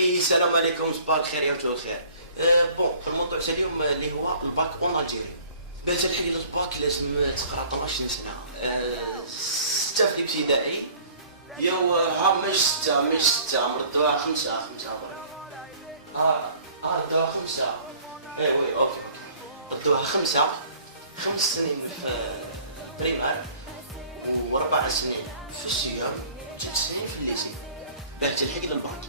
وي السلام عليكم، صباح الخير يا وجه الخير. بون الموضوع تاع اليوم اللي هو الباك اون الجيري. باش تلحق الباك لازم تقرا 12 سنه، 6 في الابتدائي يو ها مش 6 مردوها 5 ردوها 5 وي اوكي ردوها 5 سنين في بريمار و4 سنين في السيام 6 سنين في الليسي باش تلحق للباك.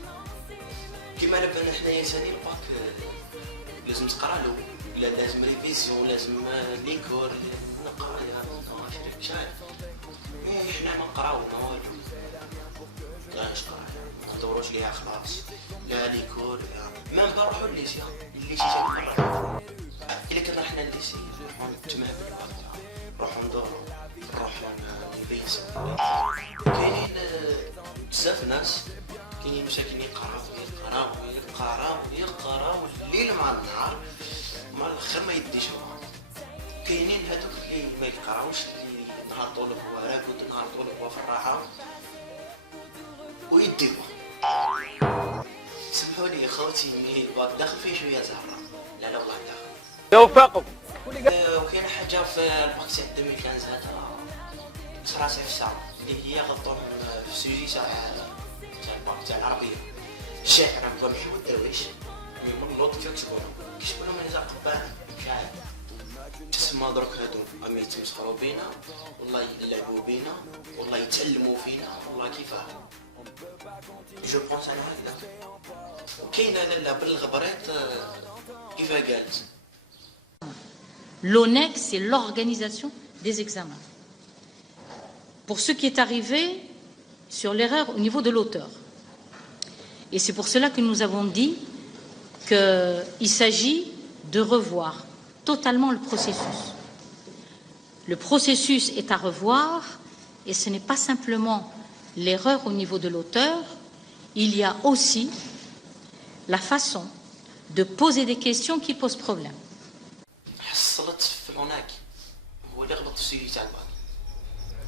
كيما على بالنا حنايا ثاني الباك لازم تقرا له، لا لازم ريفيزيون، لازم ليكور نقرا لها ماشي شايف. حنا ما نقراو ما والو، لا نقرا ما ندوروش ليها خلاص، لا ليكور ما نروحو الليسي تاع برا. الا كنا حنا الليسي نروحو نتمهل بالباك، نروحو ندورو، نروحو نبيسو. كاينين بزاف ناس كاينين مساكين يقراو الليل مع النهار، مع الاخر ما يديشوها. كاينين هذوك اللي ما يقراوش، اللي نهار طول هو راقد، نهار طول هو في الراحه ويديوها. سمحوا لي خوتي مي الباك داخل فيه شويه زهره، لا والله داخل يوفقكم. وكاين حاجه في الباك تاع 2015 هذا صراسي في الساعه اللي هي غلطوا في السوجي تاع الباك تاع العربيه. الشاعر عبد الله محمود درويش من اللوط كيكتبونا كيشبونا من زاق قبان شاعر تسمى درك هادو اما يتمسخروا بينا، والله يلعبوا بينا، والله يتعلموا فينا، والله كيفاه جو بونس انا هكذا. كاينه لاله بالغبريط كيفاه قالت. L'ONEC, c'est l'organisation des examens. Pour ce qui est arrivé sur l'erreur au niveau de l'auteur. Et c'est pour cela que nous avons dit qu'il s'agit de revoir totalement le processus. Le processus est à revoir et ce n'est pas simplement l'erreur au niveau de l'auteur, il y a aussi la façon de poser des questions qui posent problème. حصلت في العناك هو اللي غلط في السيجي تاع الباك.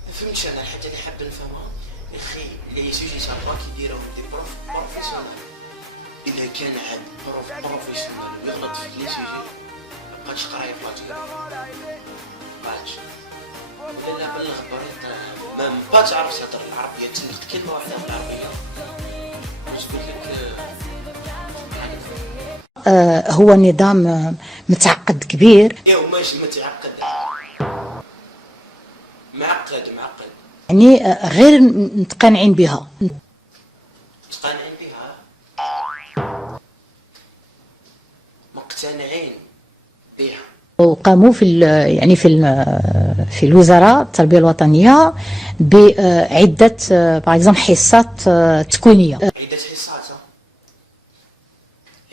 ما فهمتش انا الحاجه اللي حاب نفهمها يا اخي، اللي يسوجي تاع الباك يديروهم دي بروفيسيونال. اذا كان عاد بروفيسيونال ويغلط في لي سوجي مابقاتش قرايه في لاجيري، مابقاتش ولا بلغ بريط ما تعرف تهضر العربيه، تنطق كلمه واحده بالعربيه واش قلت لك. هو نظام متعقد كبير. ايوا ماشي متعقد، معقد يعني غير متقنعين بها. مقتنعين بها. وقاموا يعني في الوزارة التربية الوطنية بعدة باغ اكزومبل حصات تكوينية.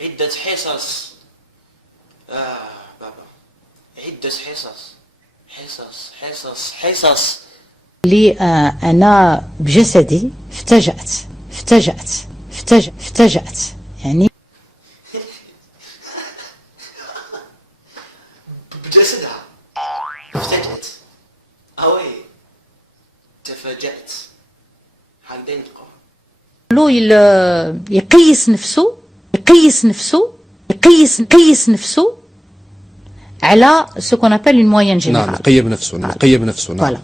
عدة حصص بابا، عدة حصص اللي أنا بجسدي افتجأت يعني بجسدها افتجأت أوي تفاجأت. حاطين له يقيس نفسه على سو كون ابل اون موين جينيرال. نعم، يقيم نفسه نعم. فوالا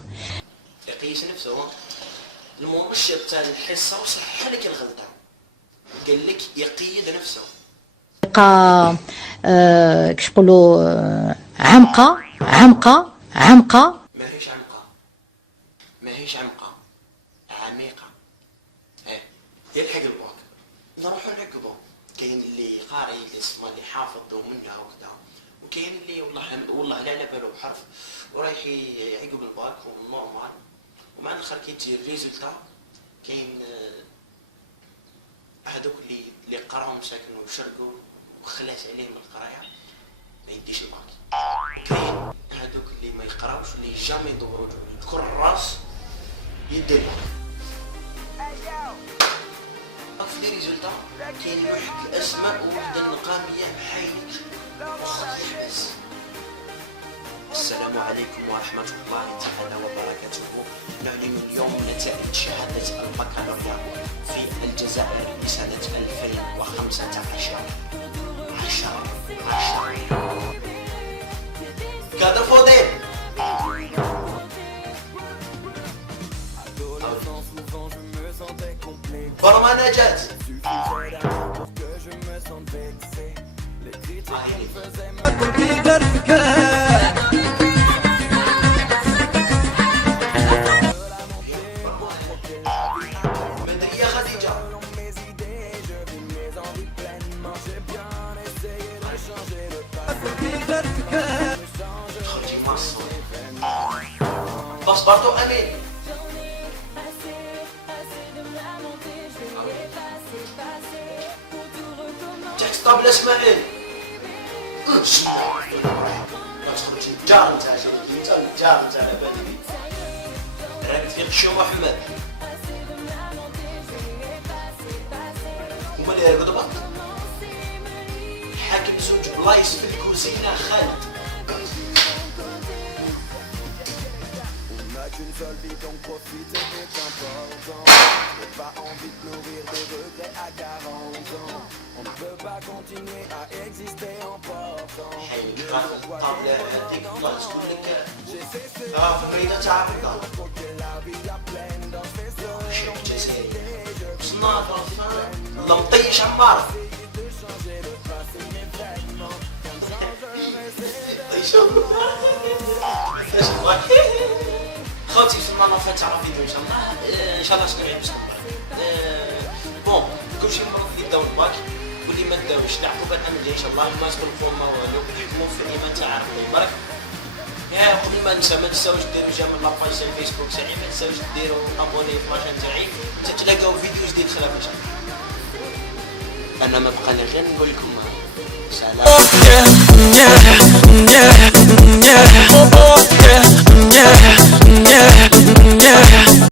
يقيس نفسه. المرشد تاع الحصه وصح لك الغلطه، قال لك يقيد نفسه. بقى كيش يقولوا عمقه ماهيش عمقه عميقه. يلحق الباك نروحو نعقبو. كاين اللي قاري اللي اسمه اللي حافظ ومنها وكذا، وكاين اللي والله لا على بالو بحرف ورايح يعقب الباك ونورمال، ومع الاخر كي تجي الريزولتا كاين هذوك اللي قراو مساكن وشرقوا وخلاص عليهم القرايه ما يديش الباك. كاين هذوك اللي ما يقراوش اللي جامي يدوروا الكراس يدير في لي ريزولتا. كاين واحد الاسماء وحده النقاميه بحيث مخك يحبس. السلام عليكم ورحمه الله تعالى وبركاته. نعلن اليوم نتائج شهاده البكالوريا في الجزائر لسنه 2005. بدرية خديجة. خرجي مصر. باسبورتو أمين. تحت طابلة اسماعيل. تخرجي الجار نتاعك، انت الجار نتاع بدري. راك في قشو محمد. هما اللي يرقدوا بعض. حاكم زوج بلايص في الكوزينة خالد. Qu'une seule vie donc profiter est important. J'ai pas envie de nourrir des regrets à 40 ans. On ne peut pas continuer à exister en portant. الطابلة هذيك الله تقول لك فريدة تاع رمضان. صناعة لمطيش عمار. خوتي في المره فاتت على فيديو ان شاء الله. ان شاء الله شكون يعيش بون كلشي المفروض يبداو الباك واللي ما داوش نعطوا بالعمليه ان شاء الله. ما تكون فما والو يحكموا في الايمان تاع ربي يبارك. يا قبل ما ننسى ما تنساوش ديروا جيم لاباج تاع الفيسبوك تاعي، ما تنساوش ديروا ابوني في لاشين تاعي تتلاقاو فيديو جديد خلاف ان شاء الله. انا ما بقى لي غير نقول لكم سلام.